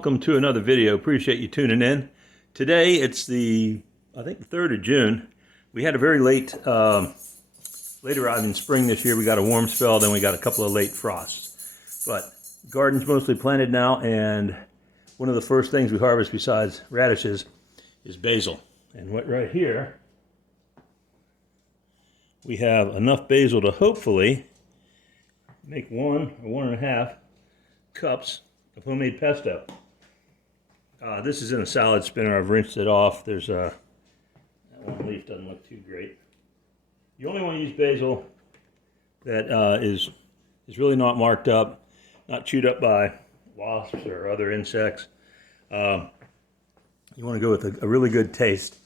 welcome to another video. Appreciate you tuning in. Today it's the 3rd of June. We had a very late arriving spring this year. We got a warm spell, then we got a couple of late frosts. But the garden's mostly planted now, and one of the first things we harvest besides radishes is basil. And right here, we have enough basil to hopefully make 1 or 1.5 cups of homemade pesto. This is in a salad spinner. I've rinsed it off. There's that one leaf doesn't look too great. You only want to use basil that is really not marked up, not chewed up by wasps or other insects. You want to go with a really good taste.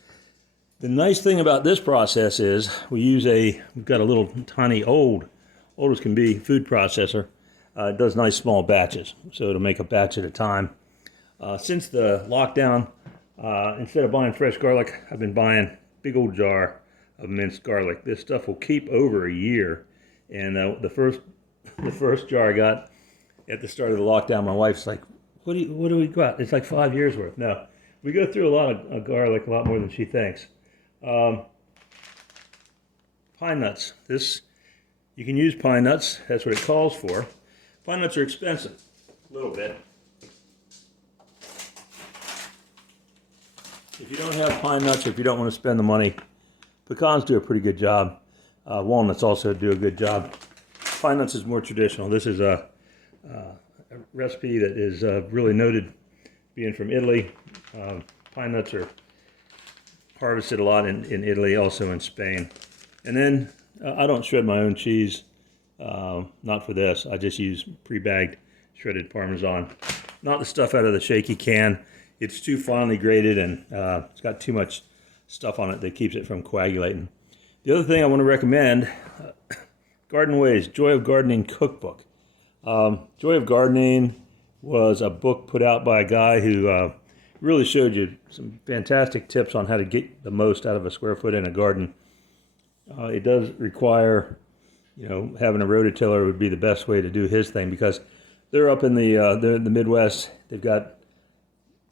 The nice thing about this process is we've got a little tiny old as can be food processor. It does nice small batches, so it'll make a batch at a time. Since the lockdown, instead of buying fresh garlic, I've been buying a big old jar of minced garlic. This stuff will keep over a year. And the first jar I got at the start of the lockdown, my wife's like, what do we got? It's like 5 years worth. No, we go through a lot of garlic, a lot more than she thinks. Pine nuts. You can use pine nuts. That's what it calls for. Pine nuts are expensive, a little bit. If you don't have pine nuts, or if you don't want to spend the money, pecans do a pretty good job. Walnuts also do a good job. Pine nuts is more traditional. This is a recipe that is really noted, being from Italy. Pine nuts are harvested a lot in Italy, also in Spain. And then I don't shred my own cheese. Not for this. I just use pre-bagged shredded Parmesan. Not the stuff out of the shaky can. It's too finely grated, and it's got too much stuff on it that keeps it from coagulating. The other thing I want to recommend, Garden Ways, Joy of Gardening Cookbook. Joy of Gardening was a book put out by a guy who really showed you some fantastic tips on how to get the most out of a square foot in a garden. It does require, having a rototiller would be the best way to do his thing, because they're up in the Midwest. They've got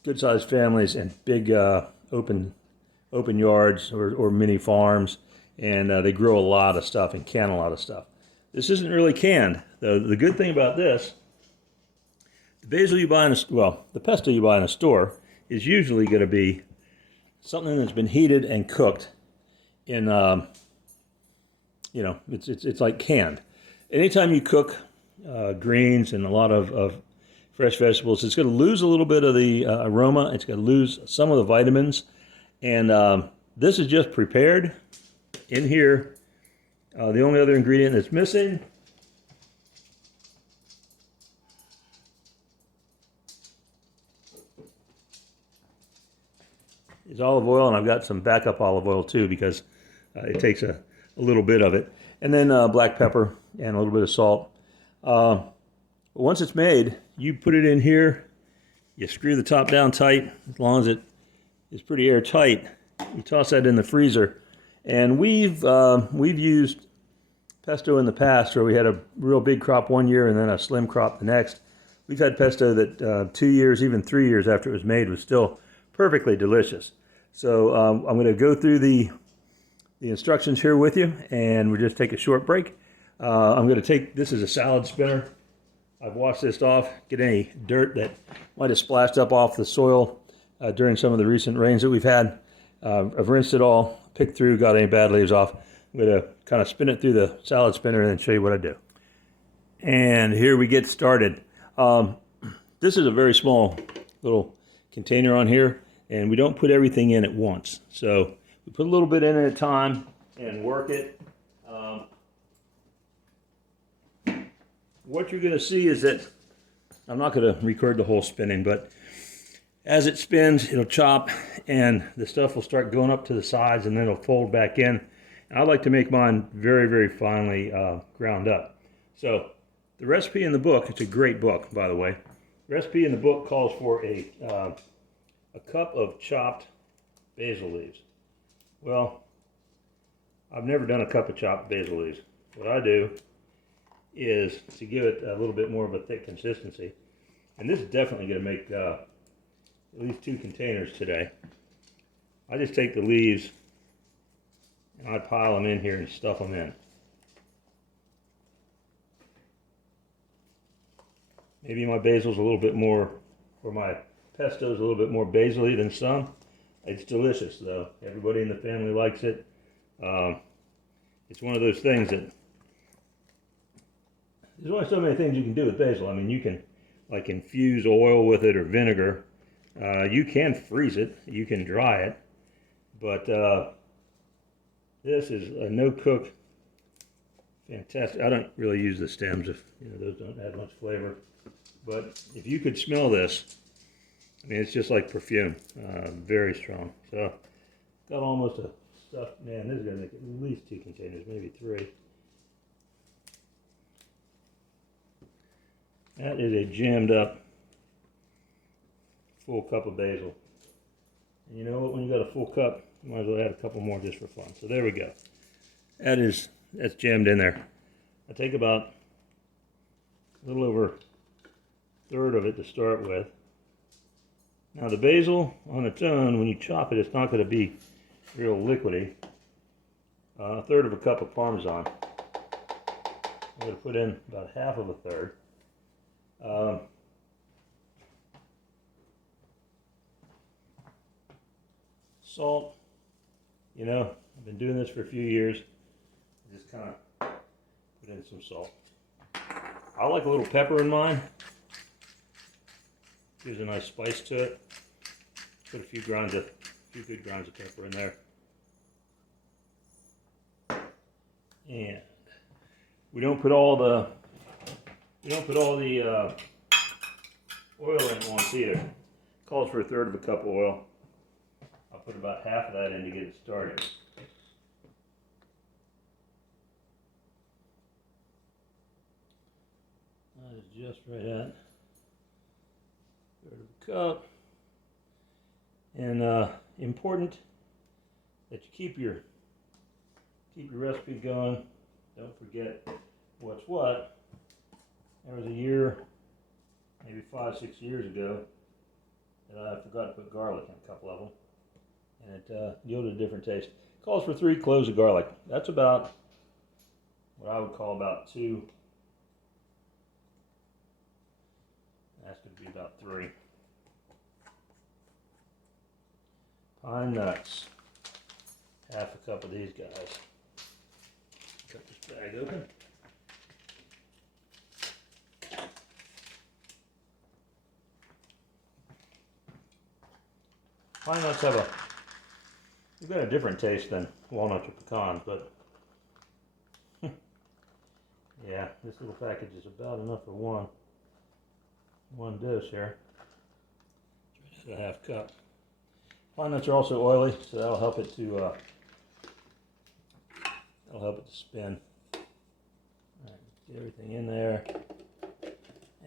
good-sized families and big open yards or mini farms, and they grow a lot of stuff and can a lot of stuff. This isn't really canned. The good thing about this, the basil you buy the pesto you buy in a store is usually going to be something that's been heated and cooked in. It's like canned. Anytime you cook greens and a lot of fresh vegetables, it's going to lose a little bit of the aroma. It's going to lose some of the vitamins. And this is just prepared in here. The only other ingredient that's missing is olive oil, and I've got some backup olive oil too, because it takes a little bit of it. And then black pepper and a little bit of salt. Once it's made, you put it in here, you screw the top down tight, as long as it is pretty airtight. You toss that in the freezer. And we've used pesto in the past where we had a real big crop one year and then a slim crop the next. We've had pesto that 2 years, even 3 years after it was made, was still perfectly delicious. So I'm going to go through the instructions here with you, and we'll just take a short break. I'm going to this is a salad spinner. I've washed this off, get any dirt that might have splashed up off the soil during some of the recent rains that we've had. I've rinsed it all, picked through, got any bad leaves off. I'm going to kind of spin it through the salad spinner and then show you what I do. And here we get started. This is a very small little container on here, and we don't put everything in at once. So we put a little bit in at a time and work it. What you're going to see is that, I'm not going to record the whole spinning, but as it spins, it'll chop, and the stuff will start going up to the sides, and then it'll fold back in. And I like to make mine very, very finely ground up. So the recipe in the book, it's a great book, by the way. The recipe in the book calls for a cup of chopped basil leaves. Well, I've never done a cup of chopped basil leaves. What I do is to give it a little bit more of a thick consistency. And this is definitely going to make at least 2 containers today. I just take the leaves and I pile them in here and stuff them in. Maybe my basil's a little bit more, or my pesto's a little bit more basil-y than some. It's delicious though. Everybody in the family likes it. It's one of those things that, there's only so many things you can do with basil. I mean, you can like infuse oil with it or vinegar. You can freeze it, you can dry it, but this is a no-cook, fantastic. I don't really use the stems, if those don't add much flavor. But if you could smell this, I mean, it's just like perfume, very strong. So, got almost a stuffed, man, this is gonna make at least 2 containers, maybe 3. That is a jammed up full cup of basil. And you know what, when you got a full cup, you might as well add a couple more just for fun. So there we go. That's jammed in there. I take about a little over a third of it to start with. Now the basil on its own, when you chop it, it's not going to be real liquidy. A third of a cup of Parmesan. I'm going to put in about half of a third. Salt, I've been doing this for a few years. Just kind of put in some salt. I like a little pepper in mine. Gives a nice spice to it. Put a few good grinds of pepper in there. And we don't put all the oil in at once either. It calls for a third of a cup of oil. I'll put about half of that in to get it started. That is just right at third of a cup. And important that you keep your recipe going. Don't forget what's what. There was a year, maybe 5-6 years ago, that I forgot to put garlic in a couple of them, and it yielded a different taste. It calls for 3 cloves of garlic. That's about what I would call about 2. That's going to be about 3. Pine nuts. Half a cup of these guys. Cut this bag open. Pine nuts they've got a different taste than walnuts or pecans, but yeah, this little package is about enough for one dose here. It's right at a half cup. Pine nuts are also oily, so that'll help it to spin. All right, get everything in there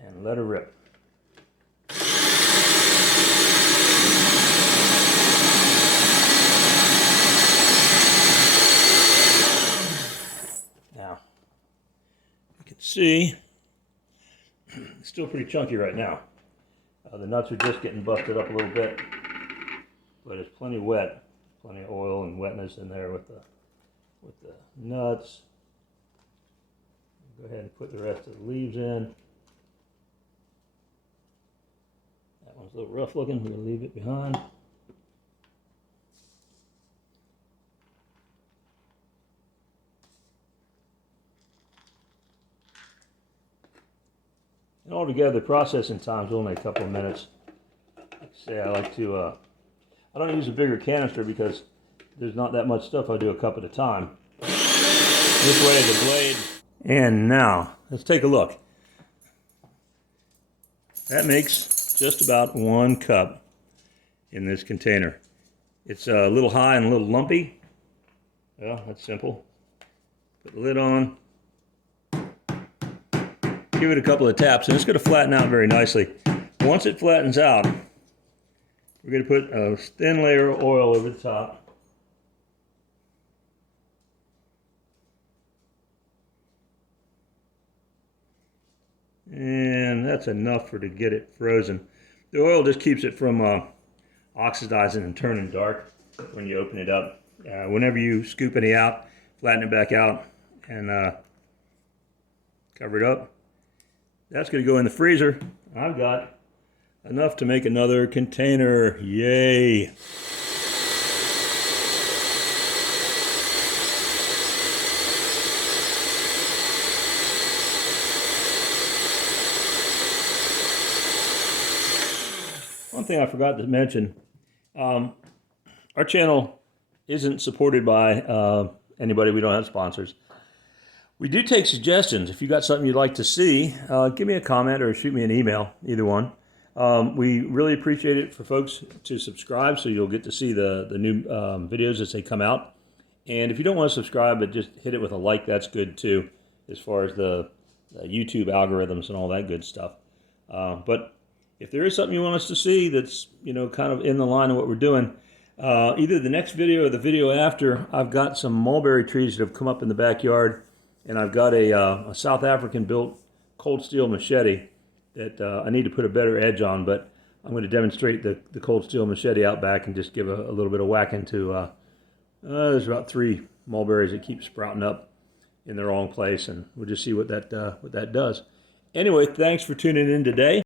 and let her rip. Now, you can see it's still pretty chunky right now. The nuts are just getting busted up a little bit, but it's plenty wet, plenty of oil and wetness in there with the nuts. Go ahead and put the rest of the leaves in. That one's a little rough looking, we're going to leave it behind. And altogether, the processing time is only a couple of minutes. Like I say, I like to, I don't use a bigger canister because there's not that much stuff. I do a cup at a time. This way the blade. And now, let's take a look. That makes just about 1 cup in this container. It's a little high and a little lumpy. Well, that's simple. Put the lid on. Give it a couple of taps, and it's going to flatten out very nicely. Once it flattens out, we're going to put a thin layer of oil over the top. And that's enough to get it frozen. The oil just keeps it from oxidizing and turning dark when you open it up. Whenever you scoop any out, flatten it back out, and cover it up. That's going to go in the freezer. I've got enough to make another container. Yay! One thing I forgot to mention, our channel isn't supported by anybody. We don't have sponsors. We do take suggestions. If you got something you'd like to see, give me a comment or shoot me an email, either one. We really appreciate it for folks to subscribe, so you'll get to see the new videos as they come out. And if you don't want to subscribe, but just hit it with a like, that's good too, as far as the YouTube algorithms and all that good stuff. But if there is something you want us to see that's, you know, kind of in the line of what we're doing, either the next video or the video after, I've got some mulberry trees that have come up in the backyard, and I've got a South African built cold steel machete that I need to put a better edge on, but I'm going to demonstrate the cold steel machete out back and just give a little bit of whacking to, there's about 3 mulberries that keep sprouting up in the wrong place, and we'll just see what that does. Anyway, thanks for tuning in today.